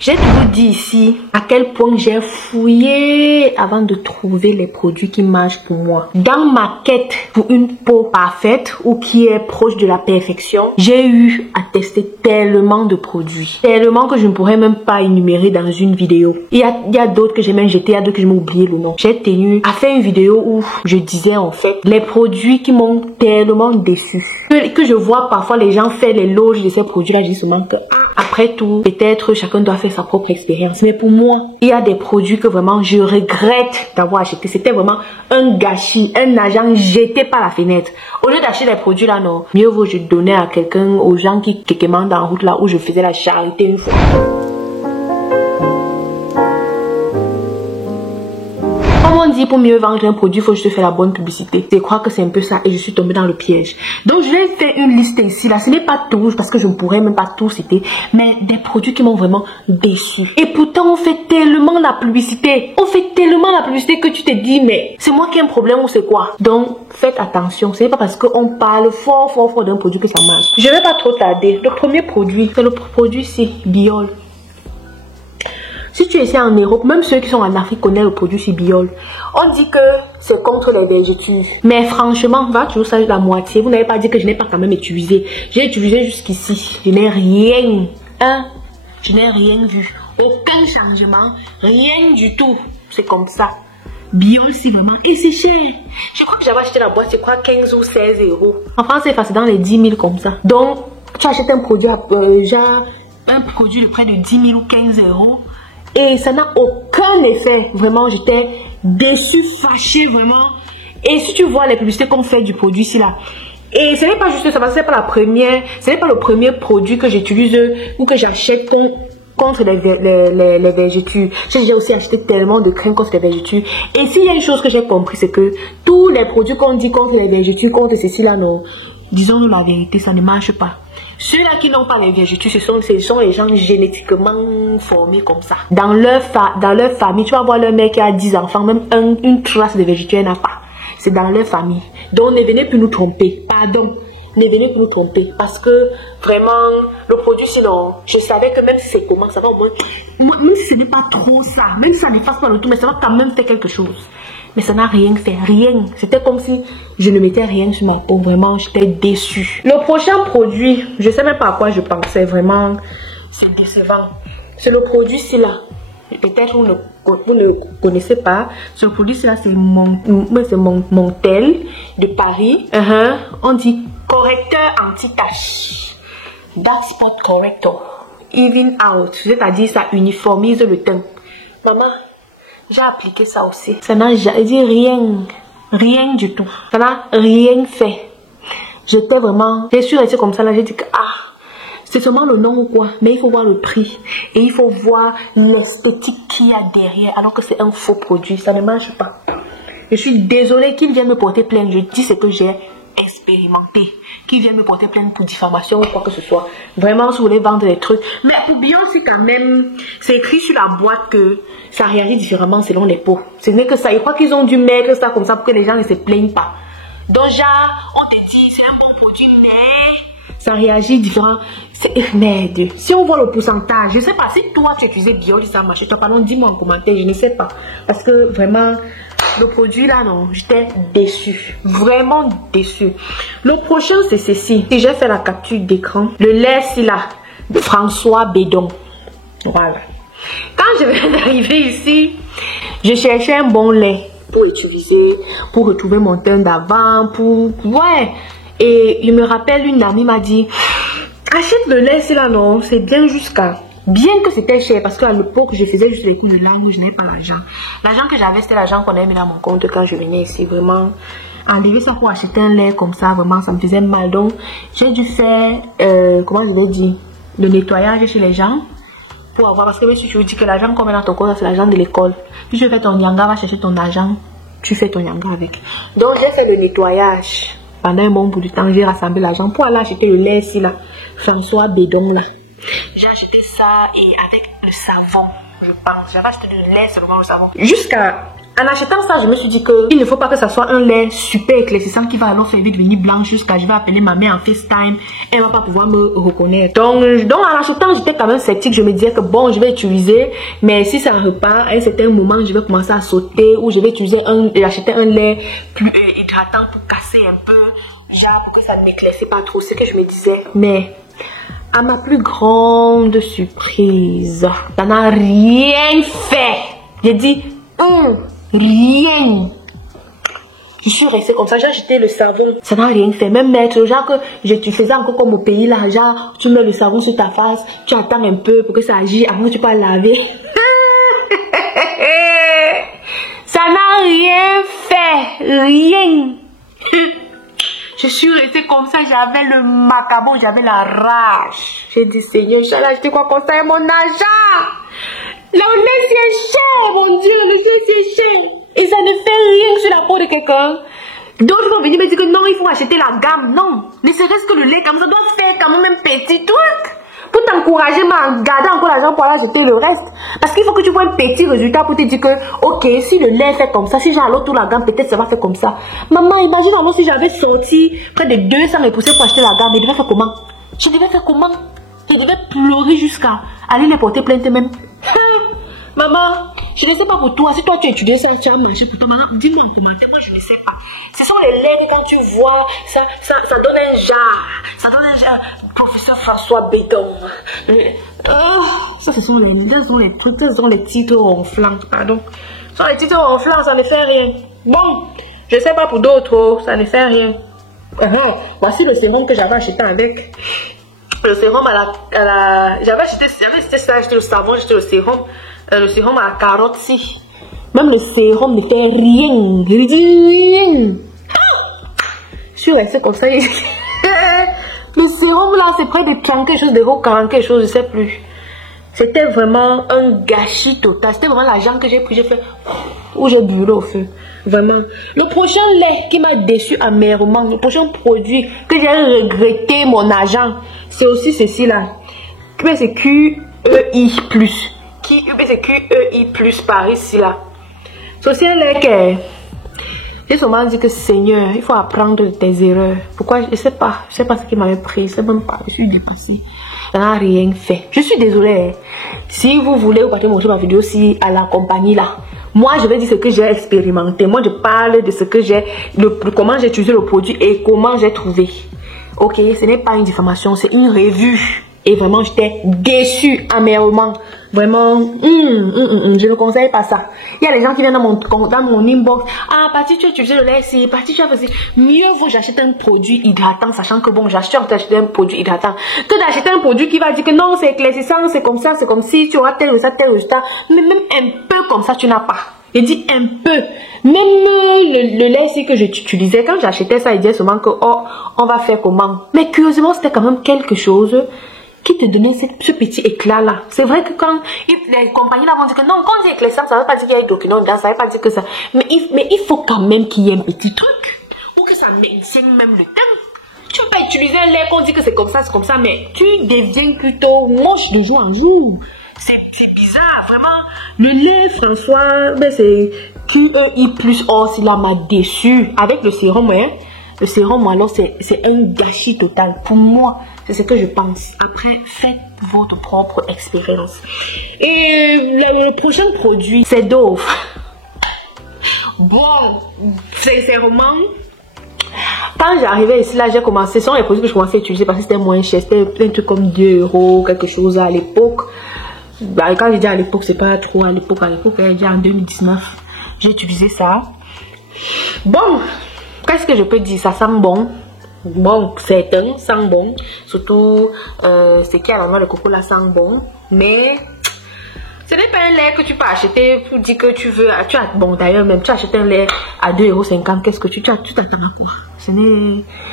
J'ai toujours dit ici à quel point j'ai fouillé avant de trouver les produits qui marchent pour moi. Dans ma quête pour une peau parfaite ou qui est proche de la perfection, j'ai eu à tester tellement de produits. Tellement que je ne pourrais même pas énumérer dans une vidéo. Il y a d'autres que j'ai même jeté, il y a d'autres que je m'ai oublié le nom. J'ai tenu à faire une vidéo où je disais en fait les produits qui m'ont tellement déçu. Que je vois parfois les gens faire l'éloge de ces produits-là, je dis seulement que après tout, peut-être chacun doit faire sa propre expérience. Mais pour moi, il y a des produits que vraiment je regrette d'avoir acheté. C'était vraiment un gâchis, un argent jeté par la fenêtre. Au lieu d'acheter des produits là, non, mieux vaut je donnais à quelqu'un, aux gens qui commandent en route là où je faisais la charité une fois. On dit pour mieux vendre un produit, il faut juste faire la bonne publicité. Je crois que c'est un peu ça et je suis tombée dans le piège. Donc je vais faire une liste ici. Là, ce n'est pas tout parce que je ne pourrais même pas tout citer, mais des produits qui m'ont vraiment déçu. Et pourtant, on fait tellement la publicité. On fait tellement la publicité que tu te dis, mais c'est moi qui ai un problème ou c'est quoi? Donc faites attention. Ce n'est pas parce qu'on parle fort d'un produit que ça marche. Je ne vais pas trop tarder. Le premier produit, c'est le produit c'est Biol. Si tu essaies en Europe, même ceux qui sont en Afrique connaissent le produit Biol. On dit que c'est contre les vergetures. Mais franchement, va toujours ça la moitié. Vous n'avez pas dit que je n'ai pas quand même utilisé. J'ai utilisé jusqu'ici. Je n'ai rien. Je n'ai rien vu. Aucun changement. Rien du tout. C'est comme ça. Biol, c'est vraiment... Et c'est cher. Je crois que j'avais acheté la boîte, je crois 15 ou 16 euros. En France, c'est dans les 10 000 comme ça. Donc, tu achètes un produit, genre un produit de près de 10 000 ou 15 euros. Et ça n'a aucun effet. Vraiment, j'étais déçue, fâchée, vraiment. Et si tu vois les publicités qu'on fait du produit ici, là. Et ce n'est pas juste ça, ce n'est pas le premier produit que j'utilise ou que j'achète contre les vergetures. J'ai aussi acheté tellement de crème contre les vergetures. Et s'il y a une chose que j'ai compris, c'est que tous les produits qu'on dit contre les vergetures, contre ceci, là, non. Disons-nous la vérité, ça ne marche pas. Ceux-là qui n'ont pas les vergetures, ce sont les gens génétiquement formés comme ça. Dans leur famille, tu vas voir leur mec qui a 10 enfants, même une trace de vergetures, elle n'a pas. C'est dans leur famille. Donc ne venez plus nous tromper. Pardon. Ne venez plus nous tromper. Parce que vraiment, le produit, sinon, je savais que même si c'est comment, ça va au moins, même si ce n'est pas trop ça, même si ça ne fasse pas le tout, mais ça va quand même faire quelque chose. Mais ça n'a rien fait, rien. C'était comme si je ne mettais rien sur ma peau. Vraiment, j'étais déçue. Le prochain produit, je ne sais même pas à quoi je pensais. Vraiment, c'est décevant. C'est le produit, c'est là. Peut-être vous ne connaissez pas. Ce produit-là, c'est Montel de Paris. On dit correcteur anti-tache. Dark Spot Corrector. Even out. C'est-à-dire, ça uniformise le teint. Maman, j'ai appliqué ça aussi. Ça n'a dit rien du tout. Ça n'a rien fait. J'étais vraiment... J'ai su rester comme ça là. J'ai dit que c'est seulement le nom ou quoi. Mais il faut voir le prix. Et il faut voir l'esthétique qu'il y a derrière. Alors que c'est un faux produit. Ça ne marche pas. Je suis désolée qu'ils viennent me porter plainte. Je dis ce que j'ai expérimenté. Qu'ils viennent me porter plainte pour diffamation ou quoi que ce soit. Vraiment, si vous voulez vendre des trucs. Mais pour Biol, c'est quand même... C'est écrit sur la boîte que ça réagit différemment selon les peaux. Ce n'est que ça. Je crois qu'ils ont dû mettre ça comme ça pour que les gens ne se plaignent pas. Donc, genre, on te dit, c'est un bon produit, mais... Ça réagit différemment. C'est merde. Si on voit le pourcentage, je ne sais pas. Si toi, tu utilisais Biol, ça marche. Toi, pardon, dis-moi en commentaire. Je ne sais pas. Parce que vraiment... Le produit là, non, j'étais déçue. Vraiment déçue. Le prochain, c'est ceci. Et j'ai fait la capture d'écran. Le lait, c'est là. De François Bédon. Voilà. Quand je viens d'arriver ici, je cherchais un bon lait pour utiliser, pour retrouver mon teint d'avant, Ouais. Et je me rappelle, une amie m'a dit, achète le lait, c'est là, non, c'est bien jusqu'à... Bien que c'était cher, parce qu'à l'époque, je faisais juste les coups de langue où je n'avais pas l'argent. L'argent que j'avais, c'était l'argent qu'on avait mis dans mon compte quand je venais ici. Vraiment, enlever ça pour acheter un lait comme ça, vraiment, ça me faisait mal. Donc, j'ai dû faire, comment je vais dire, le nettoyage chez les gens. Pour avoir, parce que si tu dis que l'argent qu'on met dans ton compte, c'est l'argent de l'école. Si tu fais ton yanga, va chercher ton argent, tu fais ton yanga avec. Donc, j'ai fait le nettoyage. Pendant un bon bout de temps, j'ai rassemblé l'argent pour aller acheter le lait ici, là. François Bédon, là. J'ai acheté ça et avec le savon, je pense. J'avais acheté du lait seulement le savon. Jusqu'à En achetant ça, je me suis dit que il ne faut pas que ça soit un lait super éclaircissant qui va alors faire vite devenir blanche jusqu'à je vais appeler ma mère en FaceTime. Elle va pas pouvoir me reconnaître. Donc en achetant, j'étais quand même sceptique. Je me disais que bon, je vais utiliser, mais si ça repart, à un certain moment, je vais commencer à sauter ou je vais utiliser acheter un lait plus hydratant pour casser un peu, genre pour que ça ne m'éclaircisse pas trop. C'est ce que je me disais. Mais à ma plus grande surprise, ça n'a rien fait. J'ai dit rien. Je suis restée comme ça, j'ai acheté le savon, ça n'a rien fait. Même mettre, genre que tu faisais encore comme au pays là, genre tu mets le savon sur ta face, tu attends un peu pour que ça agisse avant que tu puisses laver. Ça n'a rien fait, rien. Je suis restée comme ça, j'avais le macabon, j'avais la rage. J'ai dit Seigneur, j'allais acheter quoi comme ça et mon argent? Le lait c'est cher, mon Dieu, le lait c'est cher. Et ça ne fait rien sur la peau de quelqu'un. D'autres vont venir me dire que non, il faut acheter la gamme. Non, ne serait-ce que le lait comme ça doit faire quand même un petit truc. Pour t'encourager, mais garder encore l'argent pour aller acheter le reste. Parce qu'il faut que tu vois un petit résultat pour te dire que, ok, si le lait fait comme ça, si j'en toute la gamme, peut-être ça va faire comme ça. Maman, imagine alors si j'avais sorti près de 200 époussés pour acheter la gamme, je devais faire comment? Je devais faire comment? Je devais pleurer jusqu'à aller les porter plainte même. Maman, je ne sais pas pour toi. Si toi tu étudies ça, tu as marché pour toi. Maman, dis-moi en commentaire. Moi, je ne sais pas. Ce sont les lèvres quand tu vois, ça donne un genre. Ça donne un genre. Professeur François Bédon. Ça, ce sont les trucs, ce sont les titres ronflants. Pardon. Ce sont les titres ronflants, ça ne fait rien. Bon, je ne sais pas pour d'autres, ça ne fait rien. Voici le sérum que j'avais acheté avec. Le sérum j'avais acheté ça, acheté le savon, acheté le sérum. Le sérum à la carotte, si. Même le sérum ne fait rien. Je suis restée comme ça. Le sérum là, c'est près de 30 quelque chose d'euros, 40 quelque chose, je sais plus. C'était vraiment un gâchis total. C'était vraiment l'argent que j'ai pris, j'ai fait, où j'ai brûlé au feu. Vraiment. Le prochain lait qui m'a déçu amèrement, le prochain produit que j'ai regretté mon argent, c'est aussi ceci là. C'est QEI+. C'est QEI+, par ici là. C'est aussi un lait que j'ai souvent dit que Seigneur, il faut apprendre de tes erreurs. Pourquoi? Je sais pas ce qui m'avait pris, c'est même pas, je suis dépassée. Ça n'a rien fait. Je suis désolée. Si vous voulez, vous pouvez montrer ma vidéo aussi à la compagnie là. Moi, je vais dire ce que j'ai expérimenté. Moi, je parle de ce que j'ai, comment j'ai utilisé le produit et comment j'ai trouvé. Ok, ce n'est pas une diffamation, c'est une revue. Et vraiment, j'étais déçue amèrement. Vraiment, je ne conseille pas ça. Il y a des gens qui viennent dans mon inbox. Ah, parti, tu as utilisé le lait ici. Parti, tu as fait. Mieux vaut j'achète un produit hydratant, sachant que bon, j'achète un produit hydratant, que d'acheter un produit qui va dire que non, c'est éclaircissant, c'est comme ça, c'est comme si tu auras tel résultat. Mais même un peu comme ça, tu n'as pas. Il dit un peu. Même le lait ici que j'utilisais, quand j'achetais ça, il disait souvent que, oh, on va faire comment. Mais curieusement, c'était quand même quelque chose qui te donnait ce petit éclat là. C'est vrai que quand les compagnies là vont dire que non, quand on dit éclaircissant, ça ne veut pas dire qu'il y a d'oculant dedans, ça ne veut pas dire que ça. Mais il faut quand même qu'il y ait un petit truc pour que ça maintienne même le temps. Tu ne peux pas utiliser un lait qu'on dit que c'est comme ça, mais tu deviens plutôt moche de jour en jour. C'est bizarre, vraiment. Le lait, François, ben c'est QEI+. Oh, cela m'a déçu. Avec le sérum, hein. Le sérum, alors, c'est un gâchis total. Pour moi, c'est ce que je pense. Après, faites votre propre expérience. Et le prochain produit, c'est Dove. Bon, sincèrement, quand j'arrivais ici, là, j'ai commencé, ce sont les produits que je commençais à utiliser parce que c'était moins cher. C'était un truc comme 2 €, quelque chose à l'époque. Bah, quand je dis à l'époque, c'est pas trop à l'époque, je dis en 2019, j'ai utilisé ça. Bon, qu'est-ce que je peux dire? Ça sent bon. Bon, certains sentent bon. Surtout, ce qui est à la noix de coco là sent bon. Mais, ce n'est pas un lait que tu peux acheter pour dire que tu veux. Bon, d'ailleurs, même tu achètes un lait à 2,50 €. Qu'est-ce que tu t'attends à quoi?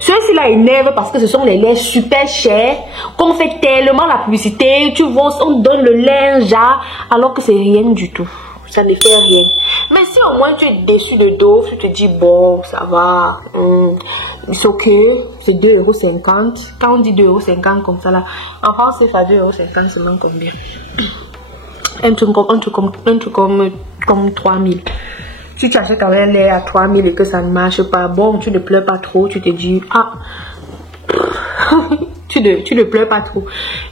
Ceux-ci là énervent parce que ce sont les laits super chers, qu'on fait tellement la publicité, tu vois, on donne le lait un jar, alors que c'est rien du tout. Ça ne fait rien. Mais si au moins tu es déçu de Dove, tu te dis bon, ça va, c'est ok, c'est 2,50 €. Quand on dit 2,50 € comme ça là, en France c'est à 2,50 €, c'est même combien? Un truc comme 3000. Si tu achètes un lait à 3000 et que ça ne marche pas, bon, tu ne pleures pas trop, tu te dis, ah, tu ne pleures pas trop.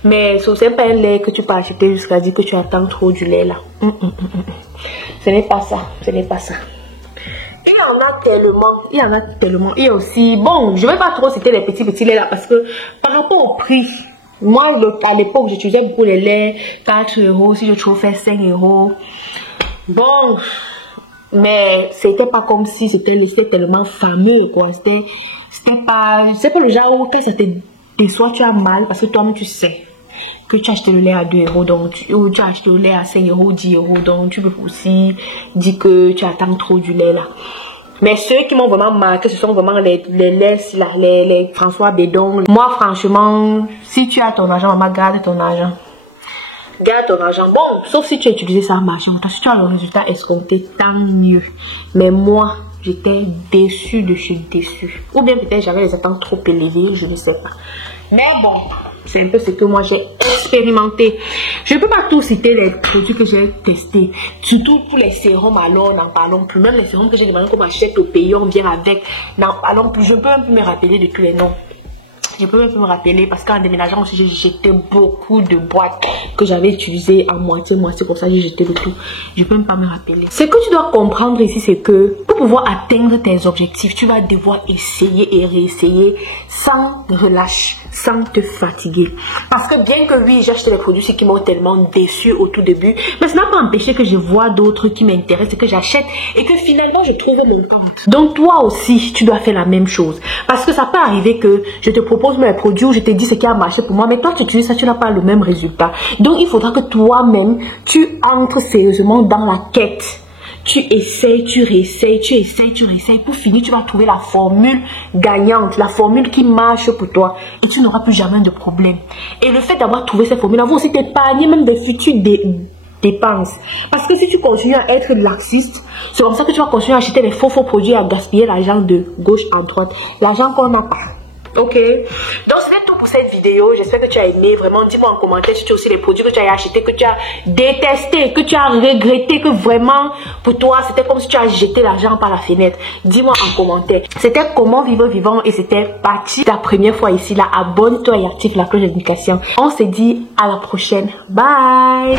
Mais c'est pas un lait que tu peux acheter jusqu'à dire que tu attends trop du lait là. Ce n'est pas ça, ce n'est pas ça. Il y en a tellement. Il y a aussi, bon, je ne vais pas trop citer les petits laits là parce que par rapport au prix, moi à l'époque j'utilisais beaucoup les laits, 4 €, si je trouvais 5 €. Bon, mais c'était pas comme si c'était tellement fameux quoi. C'était pas le genre où quand ça te déçoit, tu as mal parce que toi-même tu sais que tu as acheté le lait à 2 € donc ou tu as acheté le lait à 5 €, 10 €, donc tu peux aussi dire que tu attends trop du lait là. Mais ceux qui m'ont vraiment marqué, ce sont vraiment les laits là, les François Bédon. Moi franchement, si tu as ton argent, maman, garde ton argent. Garde ton argent. Bon, sauf si tu as utilisé ça à marché. Si tu as le résultat escompté, tant mieux. Mais moi, j'étais déçue de chez déçue. Ou bien peut-être j'avais les attentes trop élevées, je ne sais pas. Mais bon, c'est un peu ce que moi j'ai expérimenté. Je ne peux pas tout citer les produits que j'ai testés. Surtout pour les sérums, alors n'en parlons plus. Même les sérums que j'ai demandé qu'on m'achète au pays, on vient avec. N'en parlons plus. Je peux un peu me rappeler de tous les noms. Je peux même me rappeler parce qu'en déménageant aussi, j'ai jeté beaucoup de boîtes que j'avais utilisées à moitié. Pour ça, j'ai jeté le tout. Je peux même pas me rappeler. Ce que tu dois comprendre ici, c'est que pour pouvoir atteindre tes objectifs, tu vas devoir essayer et réessayer sans relâche, sans te fatiguer. Parce que bien que oui, j'ai acheté les produits qui m'ont tellement déçu au tout début, mais ça n'a pas empêché que je vois d'autres qui m'intéressent et que j'achète et que finalement, je trouve mon compte. Donc toi aussi, tu dois faire la même chose. Parce que ça peut arriver que je te propose mes produits où je te dis ce qui a marché pour moi, mais toi tu utilises ça, tu n'as pas le même résultat. Donc il faudra que toi-même tu entres sérieusement dans la quête. Tu essayes, tu réessayes, tu essayes, tu réessayes. Pour finir, tu vas trouver la formule gagnante, la formule qui marche pour toi. Et tu n'auras plus jamais de problème. Et le fait d'avoir trouvé cette formule, va aussi t'épargner même des futures dépenses. Parce que si tu continues à être laxiste, c'est comme ça que tu vas continuer à acheter les faux produits et à gaspiller l'argent de gauche à droite. L'argent qu'on n'a pas. Ok, donc c'est tout pour cette vidéo. J'espère que tu as aimé. Vraiment, dis-moi en commentaire si tu as aussi les produits que tu as achetés, que tu as détesté, que tu as regretté, que vraiment pour toi c'était comme si tu as jeté l'argent par la fenêtre. Dis-moi en commentaire. C'était Comment Vivre Vivant et c'était parti la première fois ici là. Abonne-toi et active la cloche de notification. On se dit à la prochaine. Bye.